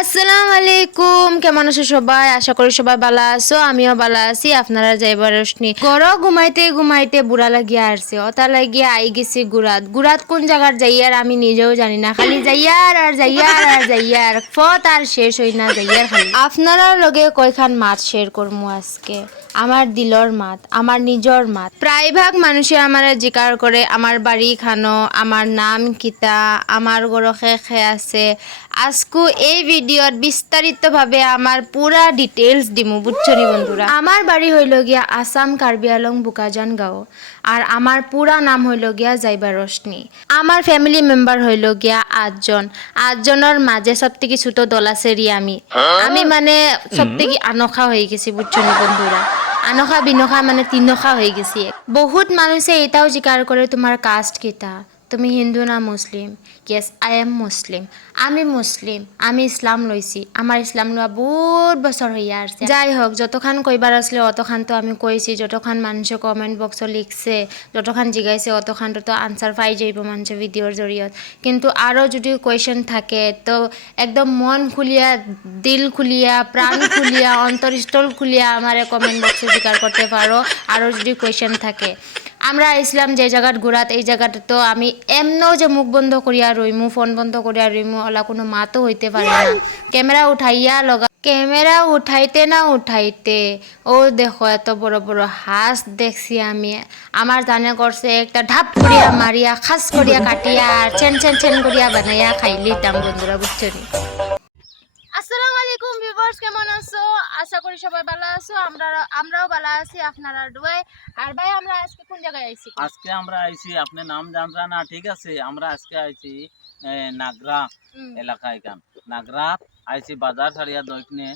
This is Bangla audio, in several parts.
আসসালামু আলাইকুম, কেমন আছো সবাই? আশা করি সবাই ভালো আছো, আমিও ভালো আছি। আপনারা যাইবার রোশনি গড় ঘুমাইতে ঘুমাইতে বুড়া লাগিয়া আসছে, ওটা লাগিয়া আই গেছি গুড়াত। গুড়াত কোন জায়গার যাইয়ার আমি নিজেও জানি না, খালি যাইয়ার আর যাইয়ার আর যাইয়ার, ফত আর শেষ হই না যাইয়ার। খালি আপনারা লগে কয়খান মাত শেয়ার করমু আজকে, আমার দিলর মাত, আমার নিজর মাত। প্রায়ভাগ মানুষে আমার জিকার করে আমার বাড়ি খানো, আমার নাম কিতা, আমার গরখে খে আছে। আজকু এই ভিডিওর বিস্তারিতভাবে আমার পুরা ডিটেলস দিমু, বুঝছো নি বন্ধুরা? আমার বাড়ি হইল গিয়া আসাম কার্বি আলং বুকাজান গাঁও, আর আমার পুরা নাম হইল গিয়া জাইবা রোশনি। আমার ফ্যামিলি মেম্বার হইল গিয়া 8 জন। 8 জনের মাঝে সব থেকে ছোট দল আছে আমি। আমি মানে সব থেকে আনখা হয়ে গেছি, বুঝছো নি বন্ধুরা? আনখা বিনখা মানে তিনখা হয়ে গেছি। বহুত মানুষে এটাও জিকার করে তোমার কাস্ট কিতা, তুমি হিন্দু না মুসলিম? ইয়েস, আই এম মুসলিম। আমি মুসলিম, আমি ইসলাম লইছি। আমার ইসলাম লোৱা বহুত বছর হইয়া আসছে। যাই হোক, যতখান কইবার আসলে অতখান তো আমি কইছি। যতখান মানুষে কমেন্ট বক্স লিখছে, যতখান জিগাইছে অতখান তো আনসার পাই যাইব মানুষে ভিডিওর জরিয়ত। কিন্তু আরও যদি কোয়েশন থাকে তো একদম মন খুলিয়া, দিল খুলিয়া, প্রাণ খুলিয়া, অন্তরস্থল খুলিয়া আমার কমেন্ট বক্সে জিকার করতে পারো। আরও যদি কোয়েশন থাকে, আমরা আইসলাম যে জায়গাত ঘুরাত, এই জায়গাটা তো আমি এমনও যে মুখ বন্ধ করিয়া রইমু, ফোন বন্ধ করিয়া রইমু, ওলা কোনো মাতও হইতে পারে না। ক্যামেরা উঠাইয়া লগা, ক্যামেরা উঠাইতে না উঠাইতে ও দেখো এত বড় বড় হাঁস দেখছি আমি। আমার জানে করছে একটা ঢাপ করিয়া মারিয়া, খাস করিয়া কাটিয়া, আর ছেন ছেন ছেন করিয়া বানাইয়া খাইলি দাম, বন্ধুরা, বুঝছো নি? আসসালামু আলাইকুম ভিউয়ার্স, কেমন আছো? আশা করি সবাই ভালো আছো। আমরাও ভালো আছি আপনারা দুয়ায়। আর ভাই, আমরা আজকে কোন জায়গায় আইছি? আজকে আমরা আইছি, আপনি নাম জানরা না, ঠিক আছে? আমরা আজকে আইছি নাগরা এলাকায়। গান নাগরাত আইছি, বাজার ছাড়িয়া দইকনে।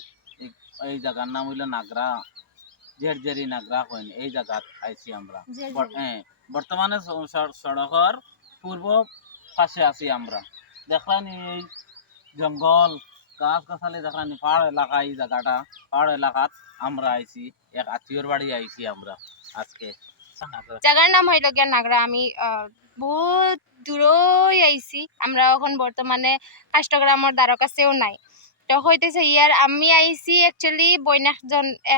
এই জায়গার নাম হইল নাগরা, জেরজেরি নাগরা কইন। এই জায়গাত আইছি আমরা। বর্তমানে সড়কের পূর্ব পাশে আছি আমরা। দেখলাম এই জঙ্গল, গাছ গাছালি দেখলাম, পাহাড় এলাকা। এই জায়গাটা পাহাড় এলাকাত আমরা আইছি, এক আত্মীয়র বাড়ি আইছি আমরা আজকে। জায়গার নাম হইল গিয়া নাগরা। আমি বহুত দূরই আইছি। আমরা এখন বর্তমানে কাষ্টগ্রামের দ্বারক কাছেও নাই। তো হইতেছে ইয়ার আমি আইছি অ্যাকচুয়ালি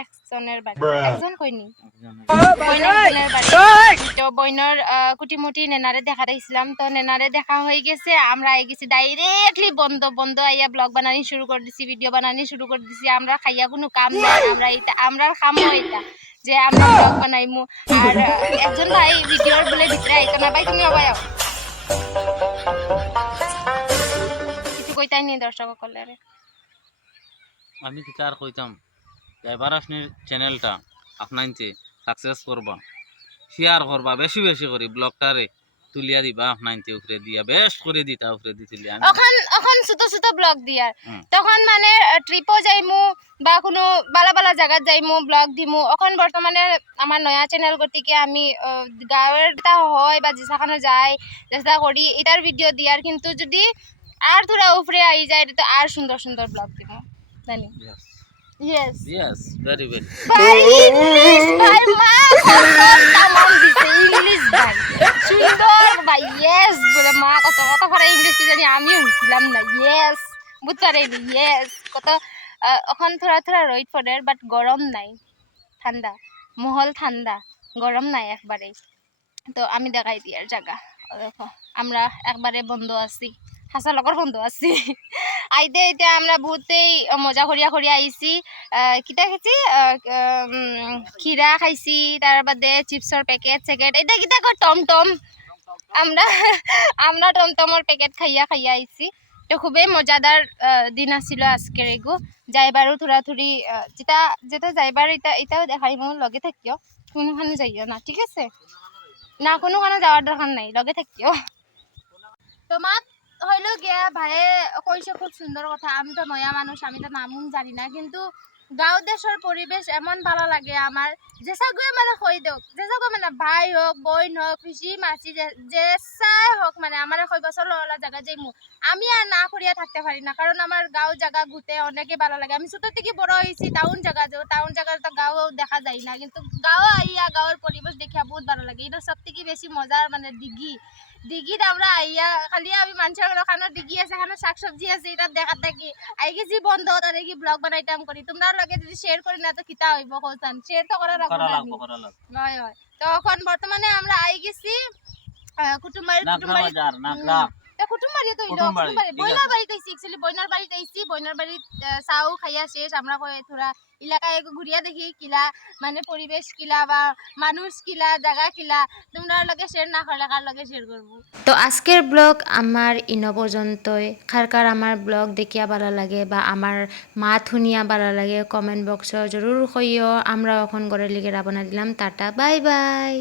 একজনের বাড়ি, একজন কইনি, বইনের একজনের বাড়ি। তো বইনের কুটিমুটি নেনারে দেখা দিয়েছিলাম, তো নেনারে দেখা হয়ে গেছে। আমরা আই গেছি ডাইরেক্টলি বন্ধ বন্ধ আইয়া ব্লগ বানানি শুরু করে দিছি, ভিডিও বানানি শুরু করে দিছি। আমরা খাইয়া কোনো কাম নাই, আমরা এটা আমরার খামো এটা যে আমরা ব্লগ বানাইমু। আর একজন ভাই ভিডিওর বলে ভিতরে আইতো না। ভাই, তুমি আবার আও, কিছু কইতাই নি দর্শক সকলে? আমি কি তার কইতাম, এবার আপনি চ্যানেলটা আপনাইতে সাকসেস করবা, শেয়ার করবা বেশি বেশি করে, ব্লগটারে তুলিয়া দিবা, আপনাইতে উপরে দিয়া বেশ করে দিতা, উপরে দিতে আমি এখন ছোট ছোট ব্লগ দিয়ার। তখন মানে ট্রিপও যাইমু বা কোনো বালা বালা জায়গাত যাইমু, ব্লগ দিমু। এখন বর্তমানে আমার নয়া চ্যানেল গতিকে আমি গাঁৱের হয় বা যেখানে যাই চেষ্টা করি এটার ভিডিও দিয়ার। কিন্তু যদি আর থোড়া উপরে আই যায় তো আর সুন্দর সুন্দর ব্লগ দিমু, জানি। Yes. Yes, very very. ভাই ইংলিশ, ভাই মা কত তামাম দিছে ইংলিশ, ভাই সুন্দর, ভাই ইয়েস বলে মা কত কত করে ইংলিশ কি জানি আমিও হইছিলাম না। ইয়েস বুঝতে পারিনি। ইয়েস কত এখন থোড়া থোড়া রোদ পড়ে, বাট গরম নাই, ঠান্ডা মহল ঠান্ডা, গরম নাই একবারেই। তো আমি দেখাই দিয়ার জায়গা দেখো, আমরা একবারে বন্ধ আছি, হাসা লগর বন্ধ আছি। আইতে আইতে আমরা বহুতেই মজা করিয়া করিয়া আইছি। কিতা খাইছি, খিরা খাইছি, তার বাদে চিপসর প্যাকেট স্যাকেট, এটা কিতা কয় টমটম। আমরা আমরা টমটমর প্যাকেট খাইয়া খাইয়া আইছি। তো খুবই মজাদার দিন আছিল আজকের এগু। যাইবারও থোড়াথুড়ি যেটা যেটা যাইবার এটাও দেখাই মোৰ লগে থাকিও, কোনোখানে যাইও না, ঠিক আছে? না কোনোখানে যাওয়ার দরকার নাই, লগে থাকিও। তো মাত হইল গিয়া ভাইয়ে কইছে খুব সুন্দর কথা। আমি তো নয়া মানুষ, আমি তো নামুন জানি না, কিন্তু গাঁও দেশের পরিবেশ এমন ভালো লাগে আমার। যেসাগুয়ে মানে কই দেওক, যেসাগুয়ে মানে ভাই হোক, বোন হোক, পিসি মাসি, যেসাই হোক, মানে আমার কই বছর ওলা জায়গা যাইমু আমি আর না করিয়া থাকতে পারি না। কারণ আমার গাঁও জায়গা ঘুরতে অনেকে ভালো লাগে। আমি ছোট থেকে বড় হয়েছি টাউন জায়গা, যে টাউন জায়গা তো গাঁও দেখা যায় না, কিন্তু গাঁও আইয়া গাঁওর পরিবেশ দেখিয়া বহুত ভালো লাগে। এটা সব থেকে বেশি মজার মানে দিঘি দিঘিত আমরা আইয়া খালি আমি মানুষের ওখানে দিঘি আছে, এখানে শাকসবজি আছে, এটা দেখার থাকি আই গেছি বন্ধ, তার কি ব্লগ বানাইতাম করি। তোমরা লগে যদি শেয়ার করি না তো খিতা হইব, কোথান শেয়ার তো করা রাখবো করা না লাগবো করা লাগবো। হয় হয়। তো এখন বর্তমানে আমরা আই গেছি কুটুমবাড়ি নাগরা বাজার নাগরা কুটুমবাড়ি তো হইলো কুটুমবাড়ি, কুটুমবাড়ি ঠিক বইনার আছে। বাড়িতে আইছি, একচুয়ালি বইনার বাড়িতে আইছি। বইনার বাড়িত চাও খাইয়া শেষ, আমরা কই থোড়া এলাকায় ঘুরিয়া দেখি কিলা মানে পরিবেশ কিলা বা মানুষ কিলা জায়গা কিলা। তোমরা লগে শেয়ার না করলে কার লগে শেয়ার করব। তো আজকের ব্লগ আমার ইনো পর্যন্তই। কার কার আমার ব্লগ দেখিয়া ভালো লাগে বা আমার মাত শুনিয়া ভালো লাগে কমেন্ট বক্স জরুর কইও। আমরা এখন ঘরের লিগে রাবনা দিলাম, টাটা বাই বাই।